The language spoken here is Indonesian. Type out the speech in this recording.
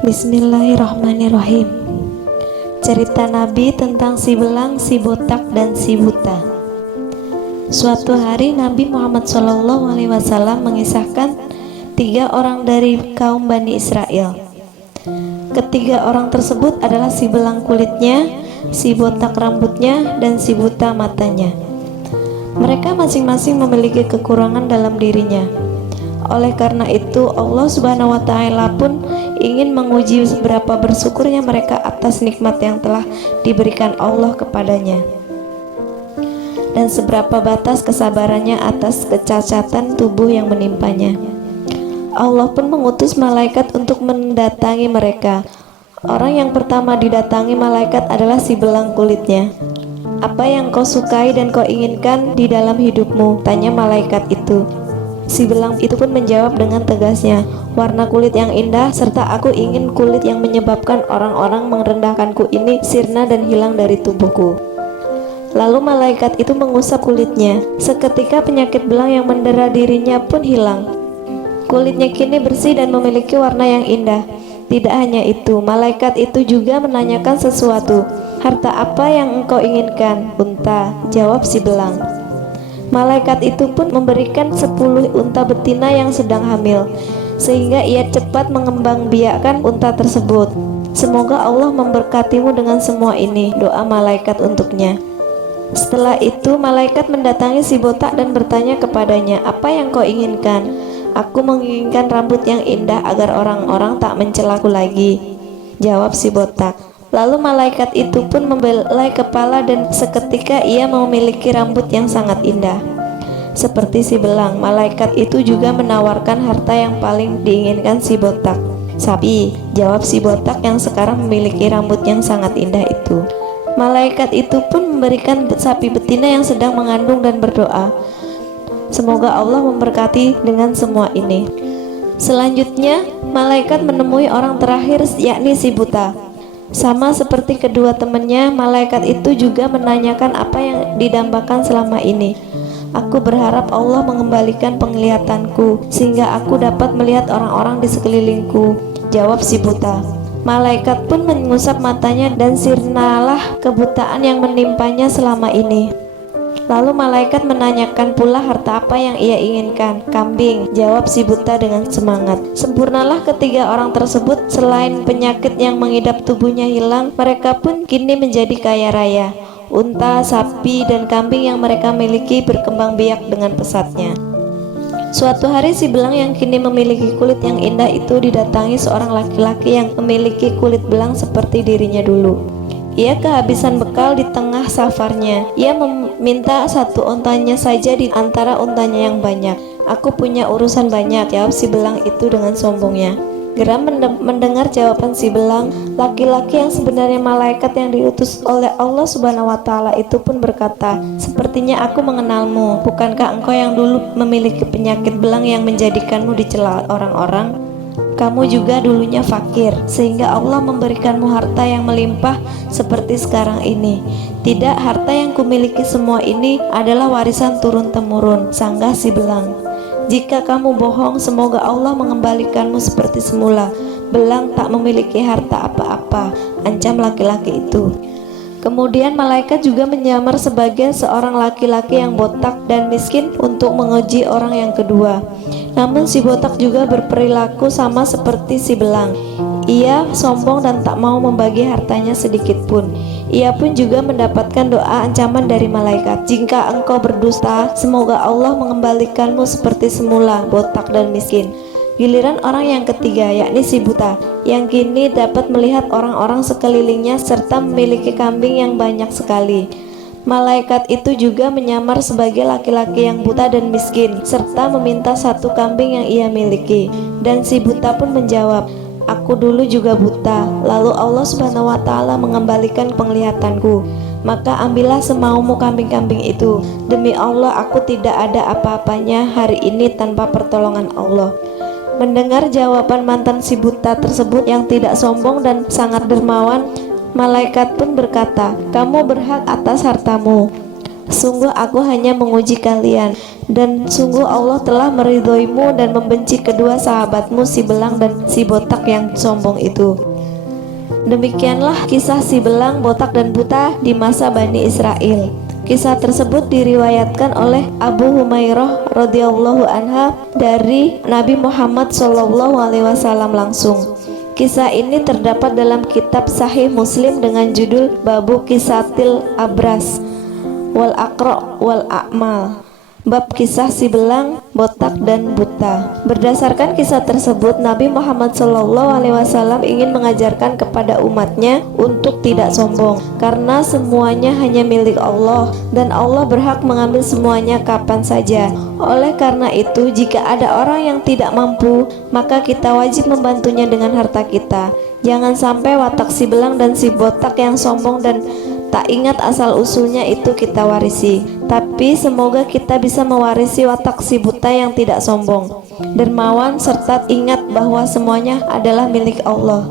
Bismillahirrahmanirrahim. Cerita Nabi tentang si belang, si botak, dan si buta. Suatu hari Nabi Muhammad SAW mengisahkan 3 orang dari kaum Bani Israel. Ketiga orang tersebut adalah si belang kulitnya, si botak rambutnya, dan si buta matanya. Mereka masing-masing memiliki kekurangan dalam dirinya. Oleh karena itu Allah Subhanahu wa Ta'ala pun ingin menguji seberapa bersyukurnya mereka atas nikmat yang telah diberikan Allah kepadanya, dan seberapa batas kesabarannya atas kecacatan tubuh yang menimpanya. Allah pun mengutus malaikat untuk mendatangi mereka. Orang yang pertama didatangi malaikat adalah si belang kulitnya. "Apa yang kau sukai dan kau inginkan di dalam hidupmu?" tanya malaikat itu. Si belang itu pun menjawab dengan tegasnya, "Warna kulit yang indah, serta aku ingin kulit yang menyebabkan orang-orang merendahkanku ini sirna dan hilang dari tubuhku." Lalu malaikat itu mengusap kulitnya. Seketika penyakit belang yang mendera dirinya pun hilang. Kulitnya kini bersih dan memiliki warna yang indah. Tidak hanya itu, malaikat itu juga menanyakan sesuatu. "Harta apa yang engkau inginkan?" "Unta," jawab si belang. Malaikat itu pun memberikan 10 unta betina yang sedang hamil, sehingga ia cepat mengembangbiakkan unta tersebut. "Semoga Allah memberkatimu dengan semua ini," doa malaikat untuknya. Setelah itu malaikat mendatangi si botak dan bertanya kepadanya, "Apa yang kau inginkan?" "Aku menginginkan rambut yang indah agar orang-orang tak mencelaku lagi," jawab si botak. Lalu malaikat itu pun membelai kepala dan seketika ia memiliki rambut yang sangat indah. Seperti si belang, malaikat itu juga menawarkan harta yang paling diinginkan si botak. "Sapi," jawab si botak yang sekarang memiliki rambut yang sangat indah itu. Malaikat itu pun memberikan sapi betina yang sedang mengandung dan berdoa, "Semoga Allah memberkati dengan semua ini." Selanjutnya malaikat menemui orang terakhir, yakni si buta. Sama seperti kedua temannya, malaikat itu juga menanyakan apa yang didambakan selama ini. "Aku berharap Allah mengembalikan penglihatanku sehingga aku dapat melihat orang-orang di sekelilingku," jawab si buta. Malaikat pun mengusap matanya dan sirnalah kebutaan yang menimpanya selama ini. Lalu malaikat menanyakan pula harta apa yang ia inginkan. "Kambing," jawab si buta dengan semangat. Sempurnalah ketiga orang tersebut. Selain penyakit yang mengidap tubuhnya hilang, mereka pun kini menjadi kaya raya. Unta, sapi, dan kambing yang mereka miliki berkembang biak dengan pesatnya. Suatu hari si belang yang kini memiliki kulit yang indah itu didatangi seorang laki-laki yang memiliki kulit belang seperti dirinya dulu. Ia kehabisan bekal di tengah safarnya. Ia meminta 1 untanya saja di antara untanya yang banyak. "Aku punya urusan banyak," jawab si belang itu dengan sombongnya. Geram mendengar jawaban si belang, laki-laki yang sebenarnya malaikat yang diutus oleh Allah Subhanahu wa Ta'ala itu pun berkata, "Sepertinya aku mengenalmu. Bukankah engkau yang dulu memiliki penyakit belang yang menjadikanmu dicela orang-orang? Kamu juga dulunya fakir, sehingga Allah memberikanmu harta yang melimpah seperti sekarang ini." "Tidak, harta yang kumiliki semua ini adalah warisan turun-temurun," sanggah si belang. "Jika kamu bohong, semoga Allah mengembalikanmu seperti semula." "Belang tak memiliki harta apa-apa," ancam laki-laki itu. Kemudian malaikat juga menyamar sebagai seorang laki-laki yang botak dan miskin untuk menguji orang yang kedua. Namun si botak juga berperilaku sama seperti si belang. Ia sombong dan tak mau membagi hartanya sedikit pun. Ia pun juga mendapatkan doa ancaman dari malaikat, "Jika engkau berdusta, semoga Allah mengembalikanmu seperti semula, botak dan miskin." Giliran orang yang ketiga, yakni si buta, yang kini dapat melihat orang-orang sekelilingnya serta memiliki kambing yang banyak sekali. Malaikat itu juga menyamar sebagai laki-laki yang buta dan miskin serta meminta 1 kambing yang ia miliki. Dan si buta pun menjawab, "Aku dulu juga buta, lalu Allah Subhanahu wa Ta'ala mengembalikan penglihatanku. Maka ambillah semaumu kambing-kambing itu. Demi Allah, aku tidak ada apa-apanya hari ini tanpa pertolongan Allah." Mendengar jawaban mantan si buta tersebut yang tidak sombong dan sangat dermawan, malaikat pun berkata, "Kamu berhak atas hartamu." Sungguh aku hanya menguji kalian, dan sungguh Allah telah meridhoimu dan membenci kedua sahabatmu si belang dan si botak yang sombong itu. Demikianlah kisah si belang, botak dan buta di masa Bani Israel. Kisah tersebut diriwayatkan oleh Abu Humairah radhiyallahu anha dari Nabi Muhammad SAW langsung. Kisah ini terdapat dalam kitab Sahih Muslim dengan judul Babu Kisatil Abras wal Aqra wal A'mal, bab kisah si belang, botak dan buta. Berdasarkan kisah tersebut, Nabi Muhammad SAW ingin mengajarkan kepada umatnya untuk tidak sombong, karena semuanya hanya milik Allah dan Allah berhak mengambil semuanya kapan saja. Oleh karena itu, jika ada orang yang tidak mampu, maka kita wajib membantunya dengan harta kita. Jangan sampai watak si belang dan si botak yang sombong dan tak ingat asal usulnya itu kita warisi. Tapi semoga kita bisa mewarisi watak si buta yang tidak sombong, dermawan, serta ingat bahwa semuanya adalah milik Allah.